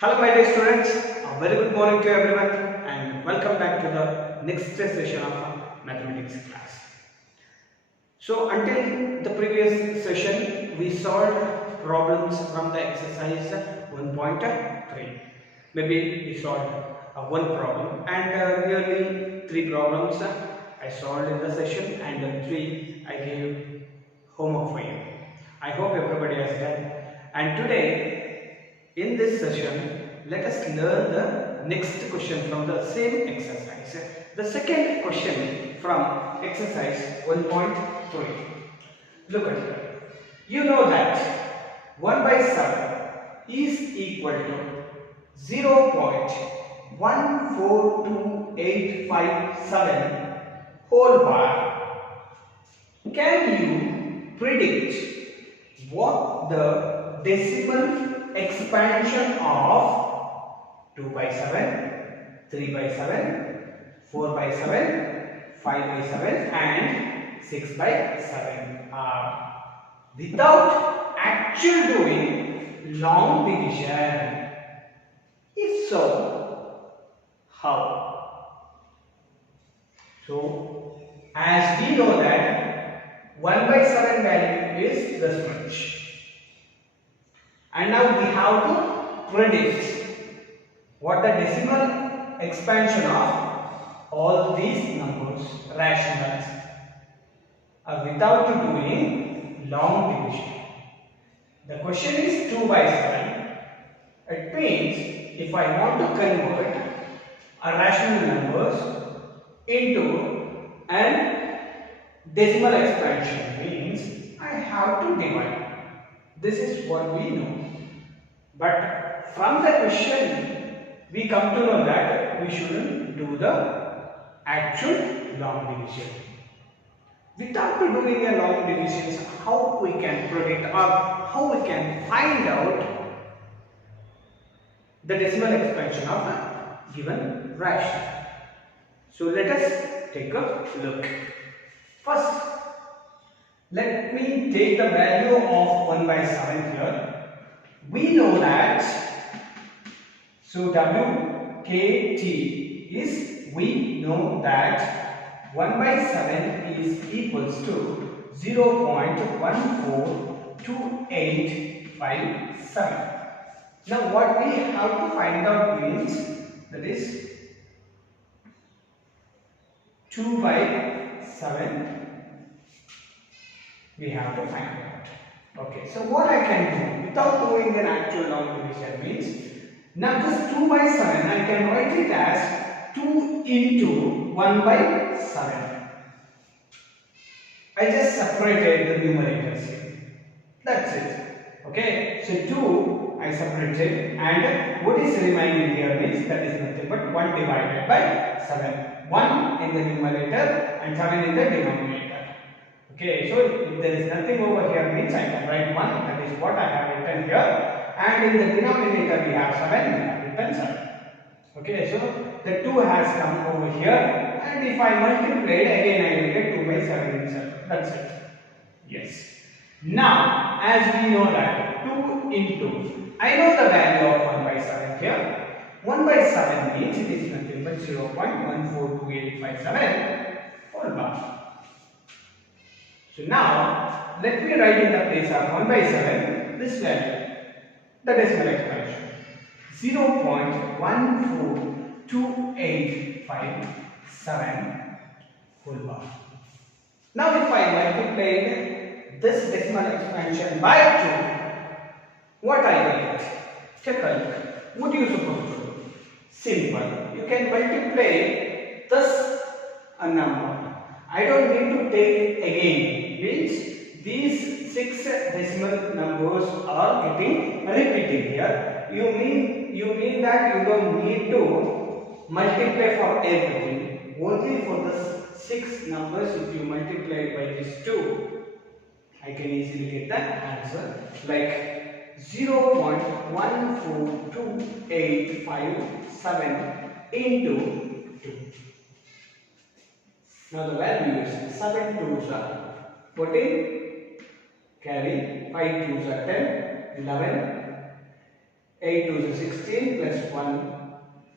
Hello my dear students, a very good morning to everyone and welcome back to the next session of mathematics class. So until the previous session we solved problems from the exercise 1.3. Maybe we solved one problem and nearly 3 problems I solved in the session and 3 I gave homework for you. I hope everybody has done. And today in this session, let us learn the next question from the same exercise. The second question from exercise 1.3. Look at it. You know that 1 by 7 is equal to 0.142857 whole bar. Can you predict what the decimal expansion of 2 by 7, 3 by 7, 4 by 7, 5 by 7 and 6 by 7 are without actually doing long division? If so, how? So, as we know that 1 by 7 value is this much. And now we have to predict what the decimal expansion of all these numbers, rationals, without doing long division. The question is 2 by 7. It means if I want to convert a rational numbers into an decimal expansion means I have to divide. This is what we know. But from the question, we come to know that we shouldn't do the actual long division. Without doing a long division, how we can predict or how we can find out the decimal expansion of a given fraction? So let us take a look. First, let me take the value of 1 by 7 here. We know that, so WKT is, we know that 1 by 7 is equals to 0.142857. Now what we have to find out means that is 2 by 7 we have to find out. Okay, so what I can do without doing an actual long division means, now this 2 by 7 I can write it as 2 into 1 by 7. I just separated the numerators here. That's it. Okay, so 2 I separated and what is remaining here means that is nothing but 1 divided by 7. 1 in the numerator and 7 in the denominator. Okay, so if there is nothing over here means I can write 1, that is what I have written here, and in the denominator we have 7, we have written 7. Okay, so the 2 has come over here, and if I multiply it again I will get 2 by 7 itself. That's it. Yes. Now, as we know that 2 into, I know the value of 1 by 7 here. 1 by 7 means it is nothing but 0.142857 whole bar. So now, let me write in the place of 1 by 7 this value, the decimal expansion 0.142857 whole bar. Now if I multiply this decimal expansion by 2, what I will get? Take a look. What are you supposed to do? Simple. You can multiply this number. I don't need to take again. Means these 6 decimal numbers are getting repeated here. You mean that you don't need to multiply for everything. Only for the 6 numbers, if you multiply by these 2, I can easily get the answer like 0.142857 into 2. Now the value is 7 2s are 14, carry 5 2s are 10, 11, 8 2s are 16 plus 1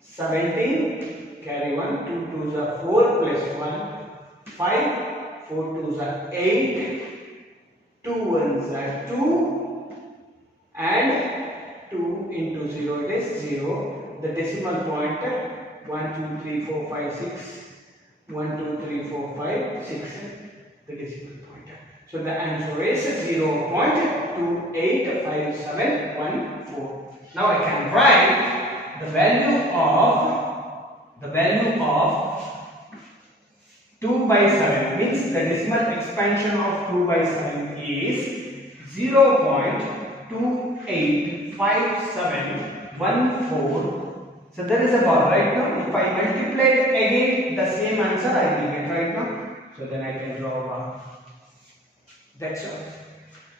17, carry 1, 2 2s are 4 plus 1 5, 4 2s are 8, 2 1s are 2, and 2 into 0 it is 0. The decimal point 1 2 3 4 5 6, 1 2 3 4 5 6, the decimal point. So the answer is 0.285714. Now I can write the value of 2 by 7, means the decimal expansion of 2 by 7 is 0.285714. So there is a bar right now. If I multiply again the same answer I will get right now. So then I can draw a bar. That's all.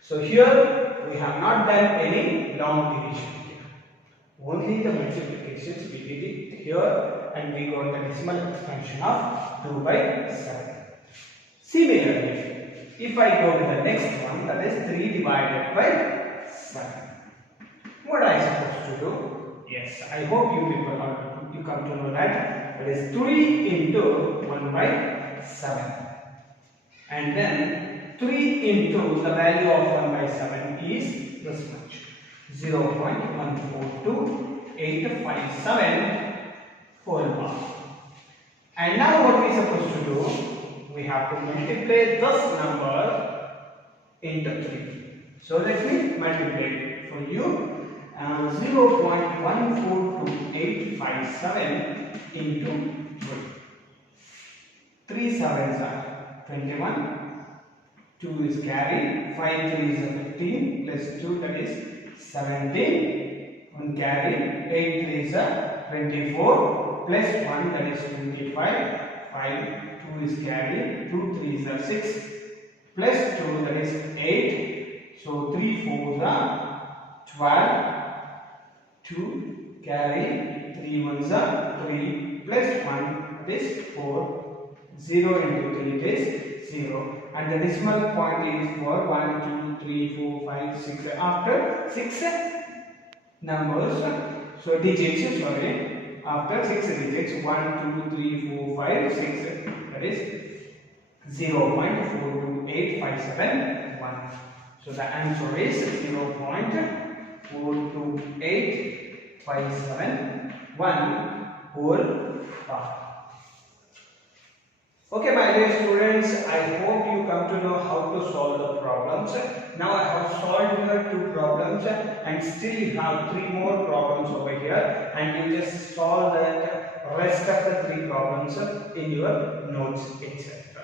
So here we have not done any long division here. Only the multiplications we did it here, and we got the decimal expansion of 2 by 7. Similarly, if I go to the next one, that is 3 divided by 7. What are I supposed to do? Yes, I hope you people you come to know that is 3 into 1 by 7, and then 3 into the value of 1 by 7 is this much, 0.142857 whole bar. And now what we are supposed to do? We have to multiply this number into 3. So let me multiply it for you. 0.14287 into 3. 3 sevens are 21. 2 is carry, 5 3 is 15 plus 2, that is 17, 1 carry, 8 3 is 24 plus 1, that is 25, 5 2 is carry, 2 3 is 6 plus 2, that is 8, so 3 4 is 12, 2 carry, 3 1s are 3 plus 1, that is 4, 0 into 3 it is 0, and the decimal point is for 1 2 3 4 5 6 after 6 numbers, so digits, sorry, after 6 digits 1 2 3 4 5 6, that is 0.428571. So the answer is 0.428571 whole bar. Okay, my dear students, I hope you come to know how to solve the problems. Now I have solved your 2 problems, and still you have 3 more problems over here, and you just solve the rest of the 3 problems in your notes itself.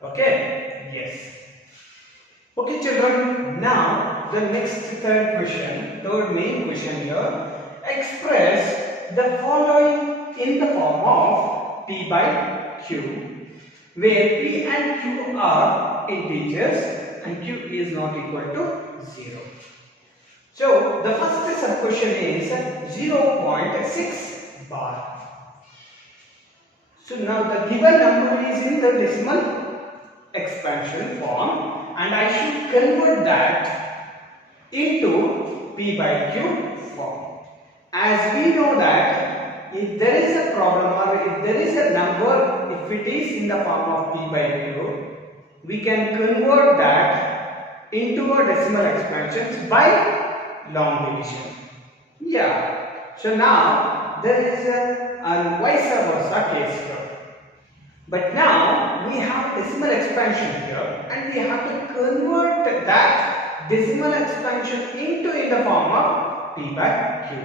Okay? Yes. Okay, children. Now the next third main question here. Express the following in the form of P by Q, where P and Q are integers and Q is not equal to 0. So the first sub question is 0.6 bar. So now the given number is in the decimal expansion form, and I should convert that into P by Q form. As we know that if there is a problem or if there is a number, if it is in the form of P by Q, we can convert that into a decimal expansions by long division. Yeah. So now there is a vice versa case here. But now we have decimal expansion here, and we have to convert that decimal expansion into in the form of P by Q.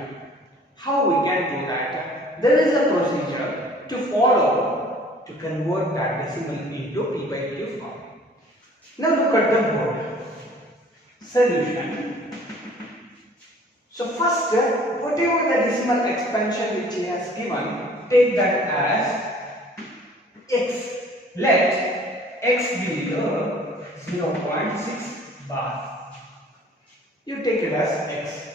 How we can do that? There is a procedure to follow to convert that decimal into P by Q form. Now look at the board. Solution. So first, whatever the decimal expansion which he has given, take that as x. Let x be the 0.6 bar. You take it as x.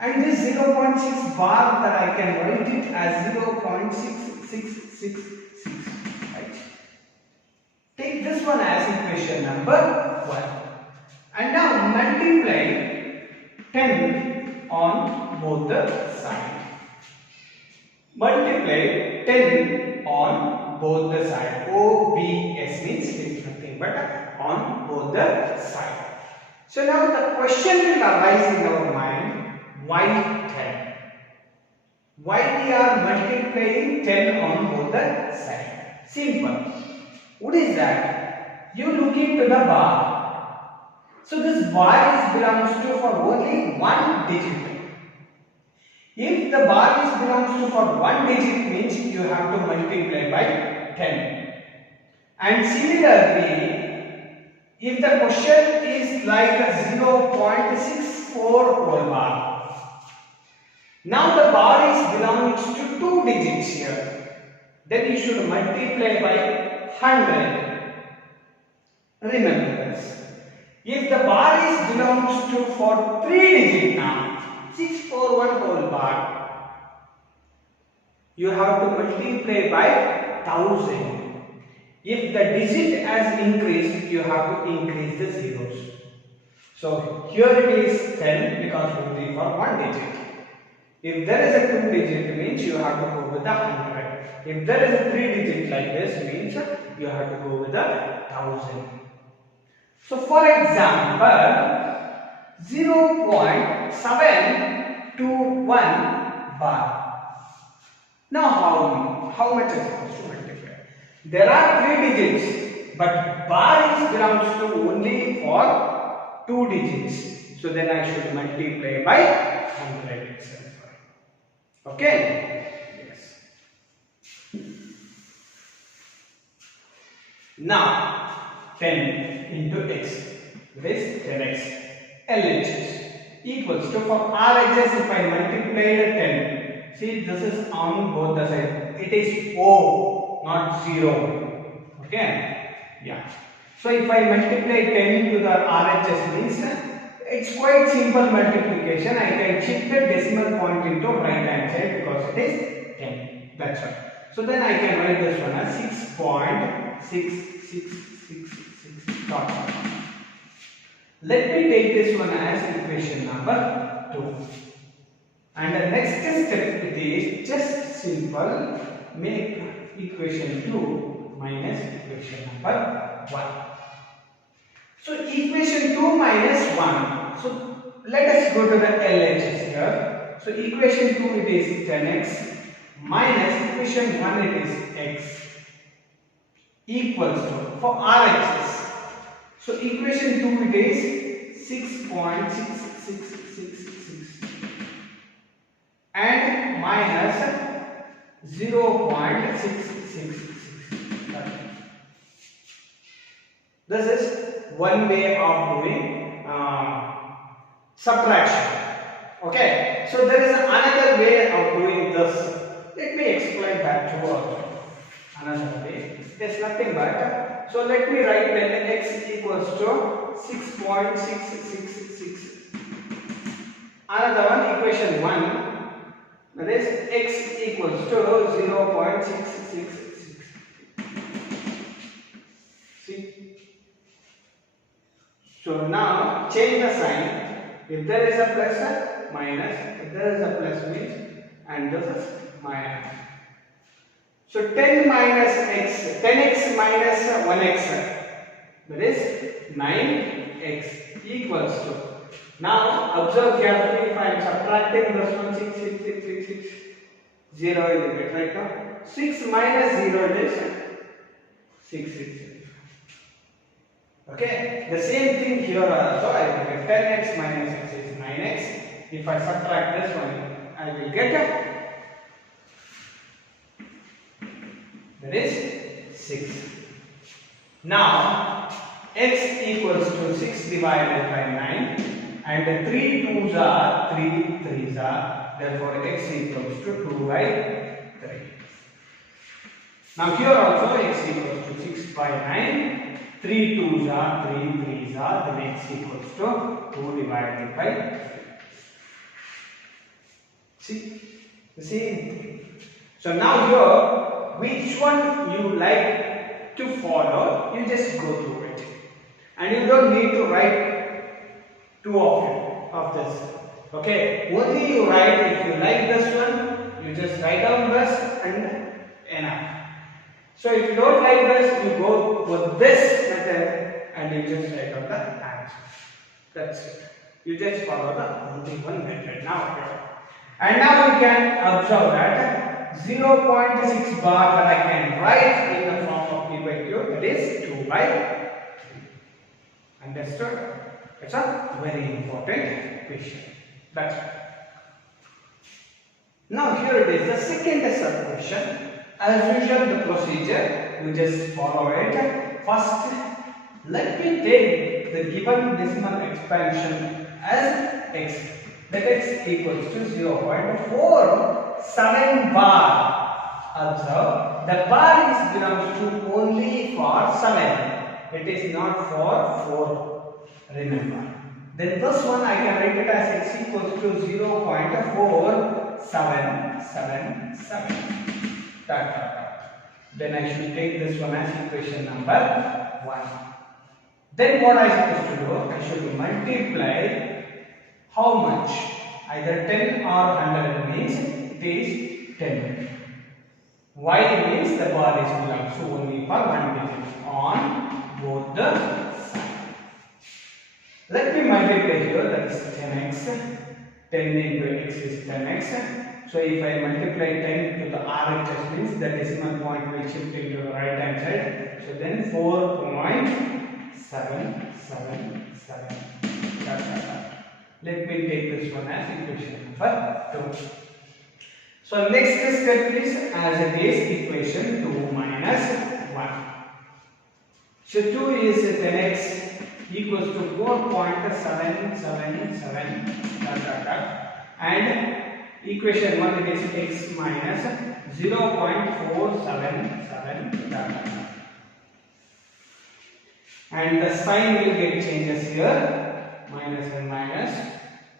And this 0.6 bar, that I can write it as 0.6666. Right? Take this one as equation number 1. And now multiply 10 on both the the side. Multiply 10 on both the side. OBS means it is nothing but on both the side. So now the question will arise in our mind, why 10? Why we are multiplying 10 on both the side? Simple. What is that? You look into the bar. So this bar belongs to for only one digit. If the bar belongs to for one digit means you have to multiply by 10. And similarly, if the question is like a 0.64 whole bar, now the bar belongs to two digits here, then you should multiply by 100. Remember this. If the bar belongs to for three digit now, 641 whole bar, you have to multiply by 1000. If the digit has increased, you have to increase the zeros. So here it is 10 because only for one digit. If there is a two digit means you have to go with the 100. If there is a three digit like this means you have to go with the 1000. So for example, 0.721 bar. Now how much is supposed to multiply? There are three digits, but bar belongs to only for two digits. So then I should multiply by 100 itself. Okay? Yes. Now 10 into x, that is 10x. LHS equals to, for RHS if I multiply 10, see this is on both the sides, it is O, not 0. Okay? Yeah. So if I multiply 10 into the RHS means it's quite simple multiplication. I can shift the decimal point into right hand side because it is 10. That's all. So then I can write this one as 6.6666 dot. Let me take this one as equation number 2. And the next step it is just simple, make equation 2 minus equation number 1. So equation 2 minus 1. So let us go to the LHS here. So equation 2 it is 10x minus equation 1 it is x equals to, for RHS. So equation 2 it is 6.6666 and minus 0.666. This is one way of doing subtraction. Okay, so there is another way of doing this. Let me explain that to you. Another way. There's nothing but, so let me write then x equals to 6.666. Another one, equation 1, that is x equals to 0.666. See? So now change the sign. If there is a plus, minus. If there is a plus means, and this is minus. So 10 minus x, 10x minus 1x, that is 9x equals to. Now observe carefully, if I am subtracting this one, 6, 6, 6, 6, 6, 0 is the bit right now. 6 minus 0 is 6, 6, 6. Okay, the same thing here also. I will get 10x minus x is 9x. If I subtract this one, I will get that is 6. Now x equals to 6 divided by 9, and 3 2s are 3 3s are, therefore x equals to 2 by 3. Now here also x equals to 6 by 9, 3 2s are 3 3s are, then x equals to 2 divided by 3. See the same thing. So now here, which one you like to follow, you just go through it, and you don't need to write two of this. Okay, only you write. If you like this one, you just write down this and enough. So if you don't like this, you go with this method and you just write down the answer. That's it. You just follow the only one method now. And now you can observe that 0.6 bar that I can write in the form of P by Q, that is 2 by 3. Understood? It's a very important question. That's it. Now here it is the second sub question. As usual, the procedure, you just follow it. First, let me take the given decimal expansion as x. That x equals to 0.47 bar. Observe, the bar belongs to only for 7. It is not for 4. Remember. Then this one I can write it as x equals to 0.4777. Then I should take this one as equation number 1. Then what I supposed to do? I should multiply how much? Either 10 or 100 means it is 10. Y means the bar is belongs to only for one digit on both the sides. Let me multiply here, that is 10x. 10 into x is 10x. So if I multiply 10 to the RHS means the decimal point will shift into the right hand side. So then 4.777. Let me take this one as equation number 2. So next step is as it is equation 2 minus 1. So 2 is 10x equals to 4.777 and equation 1 it is x minus 0.477 and the sign will get changes here, minus and minus.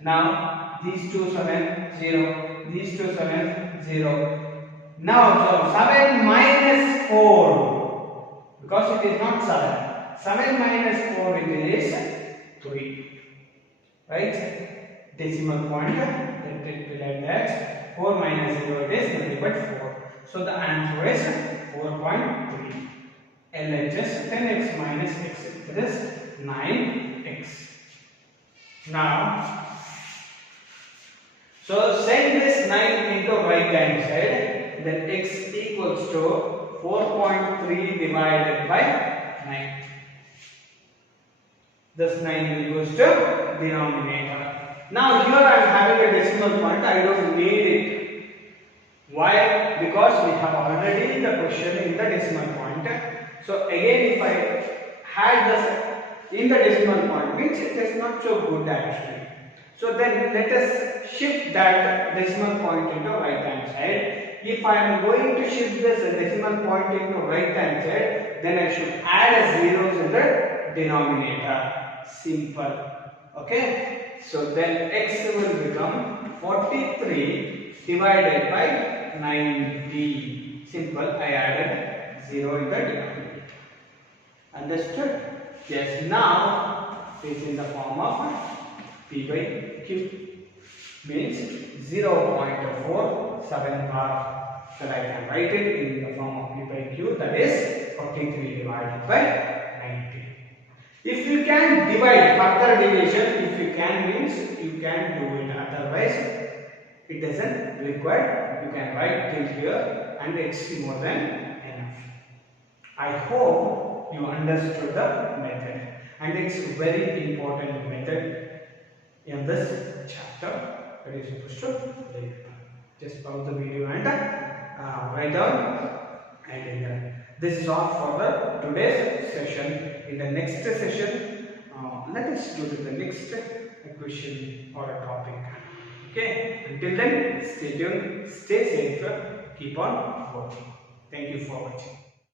Now these two 7 0, these two 7 0. Now observe 7 minus 4 because it is not 7. 7 minus 4 it is 3, right? Decimal point. Let it be like that. 4 minus 0 it is nothing but 4. So the answer is 4.3. LHS 10x minus x, it is 9x. Now, so send this 9 into right hand side, then x equals to 4.3 divided by 9. This 9 will goes to denominator. Now here I am having a decimal point, I don't need it. Why? Because we have already the question in the decimal point. So again if I had this in the decimal point, which is not so good actually. So then let us shift that decimal point into right hand side. If I am going to shift this decimal point into right hand side, then I should add a zeros in the denominator. Simple. Okay. So then x will become 43 divided by 90. Simple. I added 0 in the denominator. Understood? Yes. Now it is in the form of P by Q. Means 0.47 bar. So I can write it in the form of P by Q, that is 43 divided by 90. If you can divide, further division, if you can means you can do it, otherwise it doesn't require. You can write till here and it's more than enough. I hope you understood the method, and it's a very important method in this chapter that is supposed to learn. Just pause the video and write down. And this is all for the today's session. In the next session, let us go to the next question or a topic. Okay. Until then, stay tuned, stay safe, keep on working. Thank you for watching.